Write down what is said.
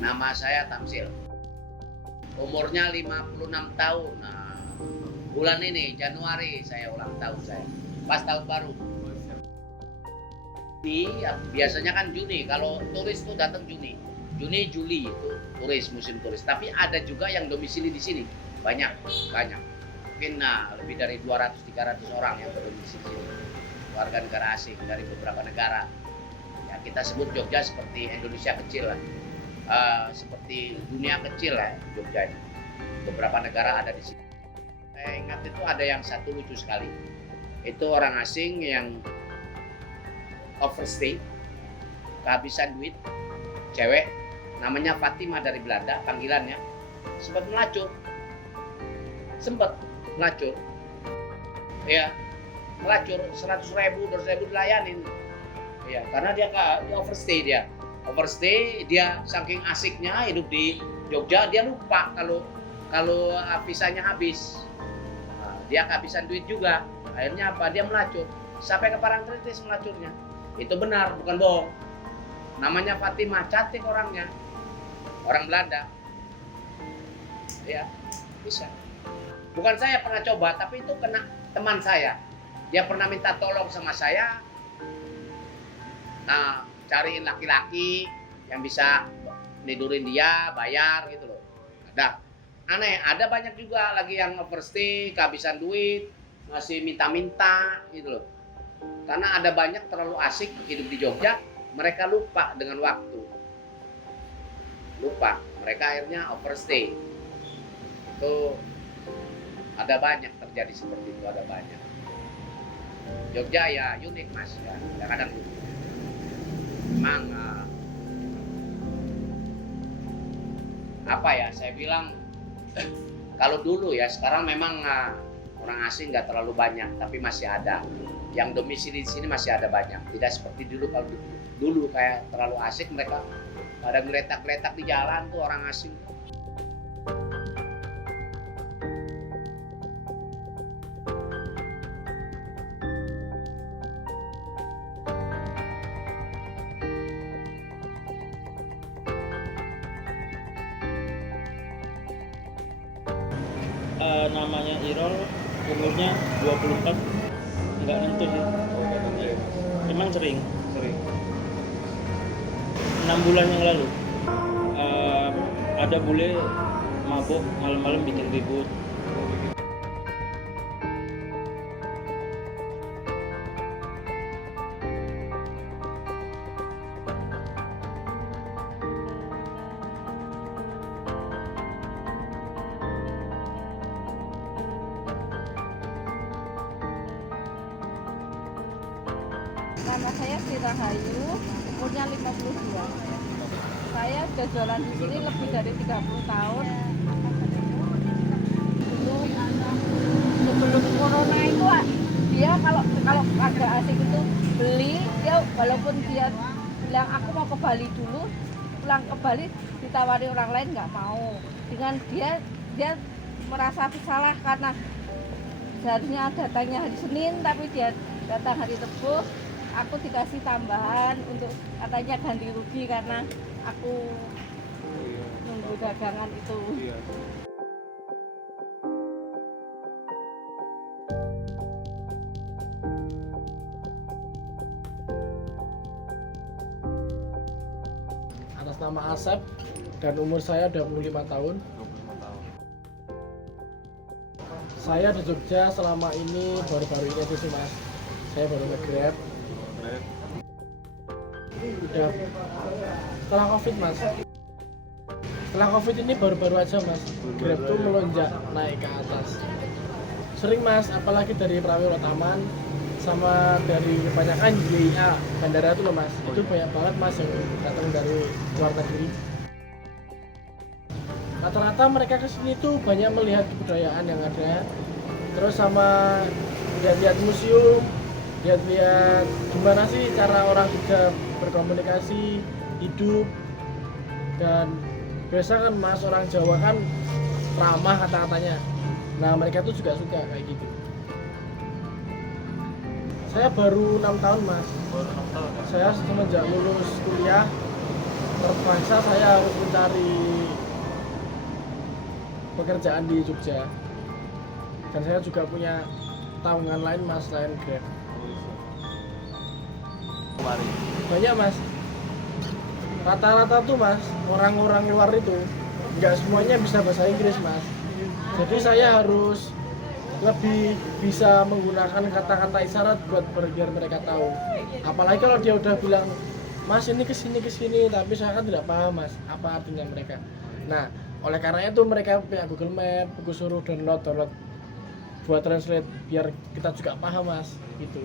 Nama saya Tamsil. Umurnya 56 tahun. Nah, bulan ini Januari saya ulang tahun saya. Pas tahun baru. Ini ya, biasanya kan Juni. Kalau turis tuh datang Juni. Juni, Juli itu turis, musim turis. Tapi ada juga yang domisili di sini. Banyak. Mungkin lebih dari 200-300 orang yang berdomisili di sini. Warga negara asing dari beberapa negara. Ya, kita sebut Jogja seperti Indonesia kecil lah. Seperti dunia kecil lah Jogja ini. Beberapa negara ada di sini. Saya ingat itu ada yang satu lucu sekali. Itu orang asing yang overstay, kehabisan duit, cewek, namanya Fatima dari Belanda, panggilannya, sempat melacur. Ya, melacur 100.000, 200.000 dilayanin. Ya, karena dia overstay dia saking asiknya hidup di Jogja, dia lupa kalau visanya habis. Nah, dia kehabisan duit juga. Akhirnya apa? Dia melacur. Sampai ke Parangtritis melacurnya. Itu benar, bukan bohong. Namanya Fatimah, cantik orangnya. Orang Belanda. Ya, bisa. Bukan saya pernah coba, tapi itu kena teman saya. Dia pernah minta tolong sama saya. Nah, cariin laki-laki yang bisa nidurin dia, bayar gitu loh. Aneh, ada banyak juga lagi yang overstay, kehabisan duit, masih minta-minta gitu loh. Karena ada banyak terlalu asik hidup di Jogja, mereka lupa dengan waktu. Mereka akhirnya overstay. Itu ada banyak terjadi seperti itu, ada banyak. Jogja ya unik mas, ya kadang-kadang memang apa ya, saya bilang kalau dulu ya, sekarang memang orang asing nggak terlalu banyak, tapi masih ada. Yang domisili di sini masih ada banyak. Tidak seperti dulu, kalau dulu kayak terlalu asik, mereka pada geletak-geletak di jalan tuh orang asing. Namanya Irol, umurnya 24, nggak nentu sih. Emang sering. 6 bulan yang lalu ada bule mabuk malam-malam bikin ribut. Nama saya Sira Hayu, umurnya 52. Saya sudah jualan di sini lebih dari 30 tahun. Sebelum corona itu dia kalau ada asing itu beli, dia walaupun dia bilang aku mau ke Bali dulu, pulang ke Bali ditawari orang lain nggak mau. Dengan dia merasa bersalah karena seharusnya datangnya hari Senin tapi dia datang hari Rebo. Aku dikasih tambahan untuk katanya ganti rugi karena aku nunggu dagangan itu. Atas nama Asep dan umur saya 25 tahun. Saya di Jogja selama ini baru-baru ini aja sih mas. Saya baru nge-Grab. Udah setelah COVID mas. Setelah COVID ini baru-baru aja mas. Grab tuh melonjak naik ke atas. Sering mas, apalagi dari Prawiro Taman sama dari kebanyakan JIA bandara itu loh mas. Itu banyak banget mas yang datang dari luar negeri. Rata-rata mereka kesini tuh banyak melihat kebudayaan yang ada, terus sama lihat-lihat museum, lihat-lihat gimana sih cara orang Jogja berkomunikasi, hidup. Dan biasa kan mas, orang Jawa kan ramah kata-katanya. Nah mereka tuh juga suka kayak gitu. Saya baru 6 tahun mas. Saya semenjak lulus kuliah terpaksa saya harus mencari pekerjaan di Jogja. Dan saya juga punya tanggungan lain mas, selain Grab. Banyak mas. Rata-rata tuh mas, orang-orang luar itu nggak semuanya bisa bahasa Inggris mas. Jadi saya harus lebih bisa menggunakan kata-kata isyarat buat biar mereka tahu. Apalagi kalau dia udah bilang, mas ini kesini, tapi saya kan tidak paham mas, apa artinya mereka. Nah, oleh karena itu mereka punya Google Map, aku suruh download buat translate biar kita juga paham mas, gitu.